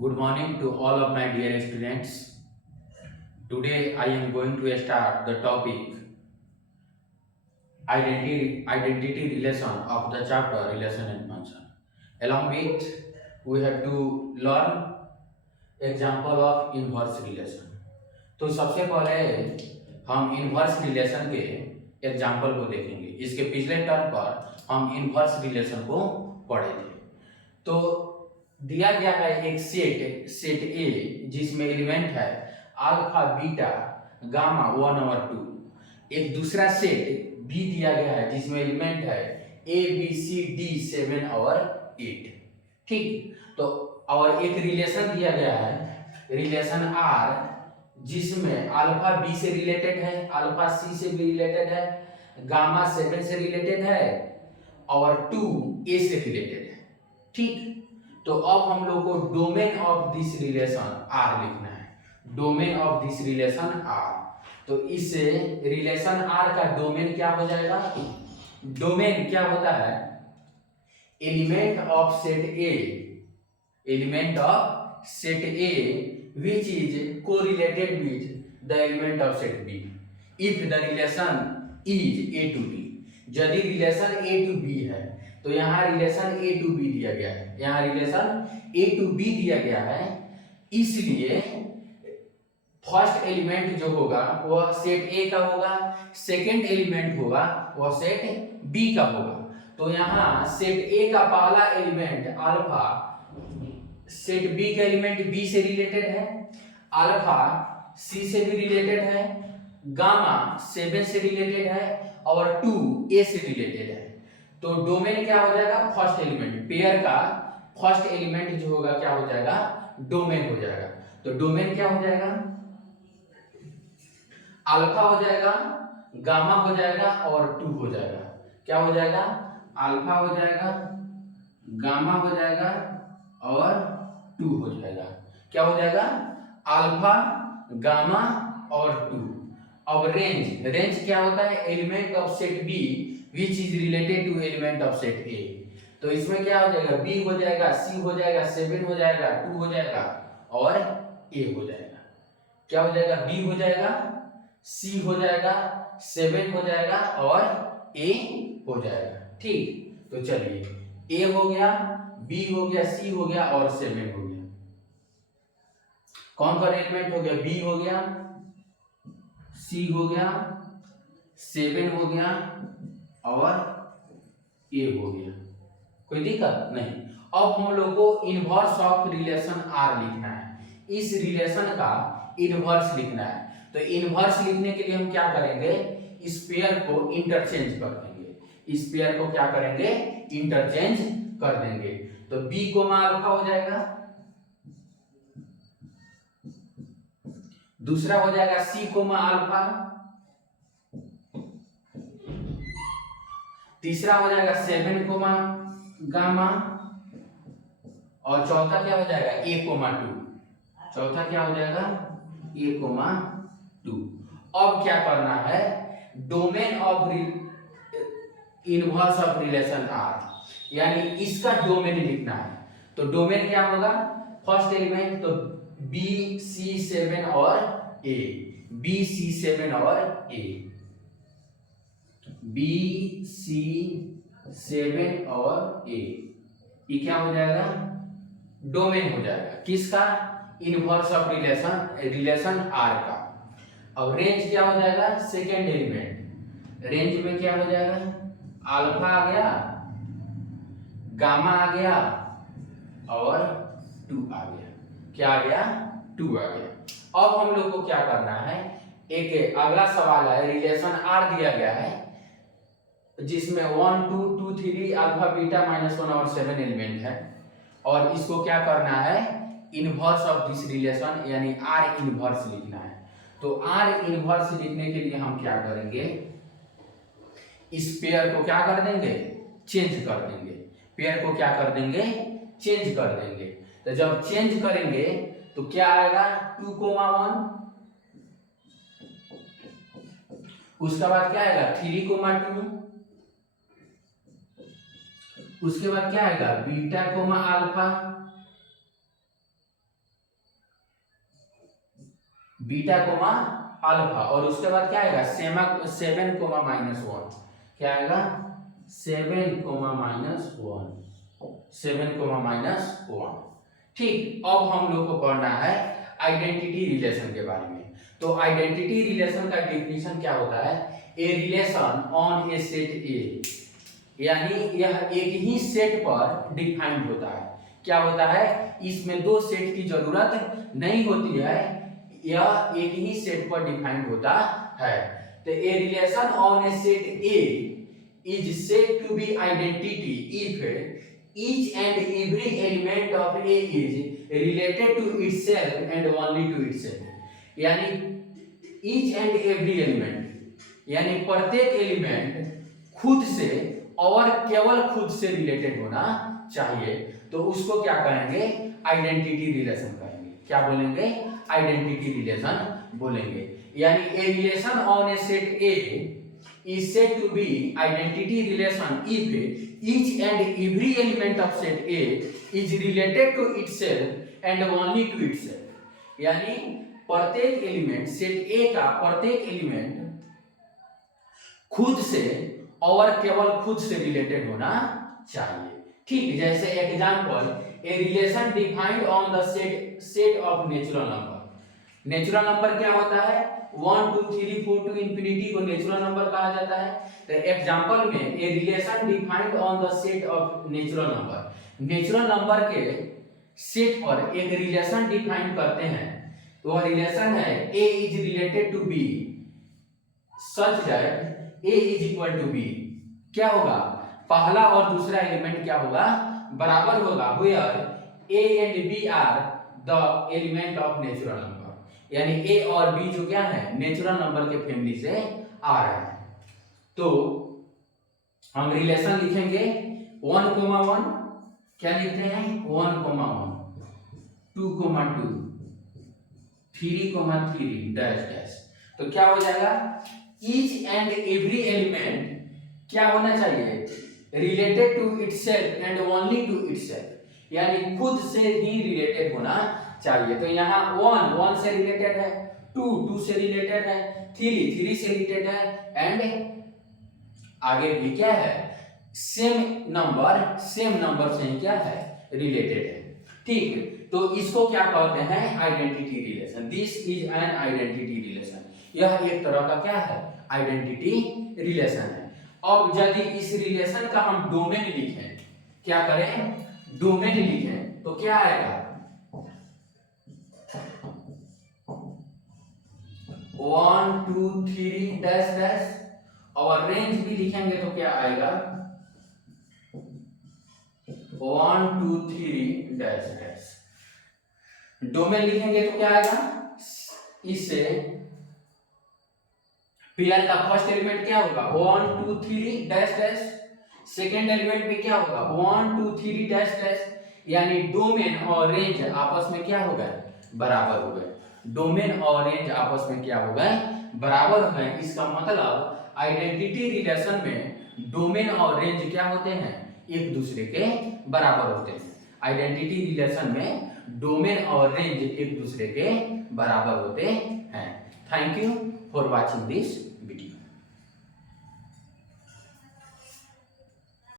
Good morning to all of my dear students. Today I am going to start the topic identity relation of the chapter relation and function. Along with we have to learn example of inverse relation. तो सबसे पहले हम inverse relation के example को देखेंगे। इसके पिछले term पर हम इनवर्स रिलेशन को पढ़े थे। तो दिया गया है एक सेट ए जिसमें एलिमेंट है अल्फा बीटा गामा 1 और 2। एक दूसरा सेट बी दिया गया है जिसमें एलिमेंट है ए बी सी डी 7 और 8। ठीक, तो और एक रिलेशन दिया गया है रिलेशन आर जिसमें अल्फा बी से रिलेटेड है, अल्फा सी से भी रिलेटेड है, गामा 7 से रिलेटेड है और 2 ए से रिलेटेड है। ठीक, तो अब हम लोग को domain of this relation R लिखना है। Domain of this relation R, तो इस रिलेशन आर का डोमेन क्या हो जाएगा? डोमेन क्या होता है? Element of set A, element of set A which is correlated with the element of set B if the relation is A to B। यदि रिलेशन A to B है तो यहाँ रिलेशन A to B दिया गया है, यहाँ relation A to B दिया गया है, इसलिए फर्स्ट एलिमेंट जो होगा वह सेट A का होगा, सेकंड एलिमेंट होगा वह सेट B का होगा। तो यहाँ सेट A का पहला एलिमेंट अल्फा सेट बी का एलिमेंट बी से रिलेटेड है, अल्फा सी से भी रिलेटेड है, गामा 7 से रिलेटेड है और 2 ए से रिलेटेड है। तो डोमेन क्या हो जाएगा? फर्स्ट एलिमेंट, पेयर का फर्स्ट एलिमेंट जो होगा क्या हो जाएगा? डोमेन हो जाएगा। तो डोमेन क्या हो जाएगा? अल्फा हो जाएगा, गामा हो जाएगा और 2 हो जाएगा। क्या हो जाएगा? अल्फा हो जाएगा, गामा हो जाएगा और 2 हो जाएगा। क्या हो जाएगा? अल्फा गामा और 2। अब रेंज, रेंज क्या होता है? Element of set B which is related to element of set A. तो इसमें क्या हो जाएगा? बी हो जाएगा, सी हो जाएगा, 7 हो जाएगा, 2 हो जाएगा और ए हो जाएगा। क्या हो जाएगा? बी हो जाएगा, सी हो जाएगा, 7 हो जाएगा और ए हो जाएगा। ठीक, तो चलिए ए हो गया, बी हो गया, सी हो गया और 7 हो गया। कौन कौन एलिमेंट हो गया? बी हो गया, सी हो गया, 7 हो गया और ए हो गया। कोई दिक्कत नहीं। अब हम लोग को इनवर्स ऑफ रिलेशन आर लिखना है, इस रिलेशन का इनवर्स लिखना है। तो इनवर्स लिखने के लिए हम क्या करेंगे? इस पेयर को इंटरचेंज कर देंगे, इस पेयर को क्या करेंगे? इंटरचेंज कर देंगे। तो बी कोमा अल्फा हो जाएगा, दूसरा हो जाएगा सी कोमा अल्फा, तीसरा हो जाएगा 7 कोमा गामा और चौथा क्या हो जाएगा? A comma 2। चौथा क्या हो जाएगा? A comma 2। अब क्या करना है? Domain of inverse of relation R, यानी इसका डोमेन लिखना है। तो डोमेन क्या होगा? फर्स्ट एलिमेंट तो बी सी 7 और ए, बी सी 7 और ए, बी सी 7 और ए, ये क्या हो जाएगा? डोमेन हो जाएगा। किसका? इनवर्स ऑफ रिलेशन आर का। अब रेंज क्या हो जाएगा? सेकेंड एलिमेंट, रेंज में क्या हो जाएगा? अल्फा आ गया, गामा आ गया और 2 आ गया। क्या आ गया? 2 आ गया। अब हम लोग को क्या करना है? एक अगला सवाल है, रिलेशन आर दिया गया है जिसमें 1 2 2 3 अल्फा बीटा -1 और 7 एलिमेंट है और इसको क्या करना है? इनवर्स ऑफ दिस रिलेशन यानी आर इनवर्स लिखना है। तो आर इनवर्स लिखने के लिए हम क्या करेंगे? इस पेयर को क्या कर देंगे? चेंज कर देंगे। पेयर को क्या कर देंगे? चेंज कर देंगे। तो जब चेंज करेंगे तो क्या आएगा? 2 कोमा 1, उसके बाद क्या आएगा? 3 कोमा 2, उसके बाद क्या आएगा? Beta comma alpha, beta comma alpha, और उसके बाद क्या आएगा 7 कोमा -1, क्या आएगा 7 कोमा -1। ठीक, अब हम लोग को पढ़ना है आइडेंटिटी रिलेशन के बारे में। तो आइडेंटिटी रिलेशन का डेफिनेशन क्या होता है? A relation on a set A, यानी यह एक ही सेट पर डिफाइंड होता है। क्या होता है? इसमें दो सेट की जरूरत नहीं होती है, यह एक ही सेट पर डिफाइंड होता है। तो a relation on a set A is said to be identity if each and every element of A is related to itself and only to itself, यानी each and every element, यानी प्रत्येक element खुद से और केवल खुद से related होना चाहिए। तो उसको क्या कहेंगे? आइडेंटिटी रिलेशन कहेंगे। क्या बोलेंगे? आइडेंटिटी रिलेशन बोलेंगे। यानी a relation on a set A is said to be identity relation if each and every element of set A is related to itself and only to itself, यानी प्रत्येक element set A का प्रत्येक element खुद से और केवल खुद से रिलेटेड होना चाहिए। ठीक, जैसे example a relation defined on the set of natural number. Natural number क्या होता है? 1 2 3 4 टू इंफिनिटी को नेचुरल नंबर कहा जाता है। तो एग्जांपल में a relation defined on the set of natural number, natural number के सेट पर एक रिलेशन डिफाइन करते हैं। तो वह रिलेशन है A is related to B such that A is equal to B. क्या होगा? पहला और दूसरा एलिमेंट क्या होगा? बराबर होगा। Where A and B are the element of natural number, यानी ए और बी जो क्या है? नेचुरल नंबर के फैमिली से आ रहे हैं। तो हम रिलेशन लिखेंगे 1,1, क्या लिखते हैं? 1,1, 2,2, 3,3 डैश डैश। तो क्या हो जाएगा? ईच एंड एवरी एलिमेंट क्या होना चाहिए? Related to itself and only to itself, यानी खुद से ही रिलेटेड होना चाहिए। तो यहाँ 1 से रिलेटेड है, 2 से रिलेटेड है, 3 से रिलेटेड है, एंड आगे भी क्या है? सेम नंबर से ही क्या है? रिलेटेड है। ठीक, तो इसको क्या कहते हैं? Identity relation. This is an identity relation. यह एक तरह का क्या है? आइडेंटिटी रिलेशन है। अब यदि इस रिलेशन का हम डोमेन लिखें, क्या करें? डोमेन लिखें तो क्या आएगा? 1 2 3 डैश डैश, और रेंज भी लिखेंगे तो क्या आएगा? 1 2 3 डैश डैश। डोमेन लिखेंगे तो क्या आएगा? इससे पेयर का फर्स्ट एलिमेंट क्या होगा? 1 2 3 डैश डैश। सेकेंड एलिमेंट में क्या होगा? 1 2 3 डैश डैश। यानी डोमेन और रेंज आपस में क्या हो गए? बराबर हो गए। डोमेन और रेंज आपस में क्या हो गए? बराबर हो गए। इसका मतलब आइडेंटिटी रिलेशन में डोमेन और रेंज क्या होते हैं? एक दूसरे के बराबर होते हैं। आइडेंटिटी रिलेशन में डोमेन और रेंज एक दूसरे के बराबर होते हैं। Thank you for watching this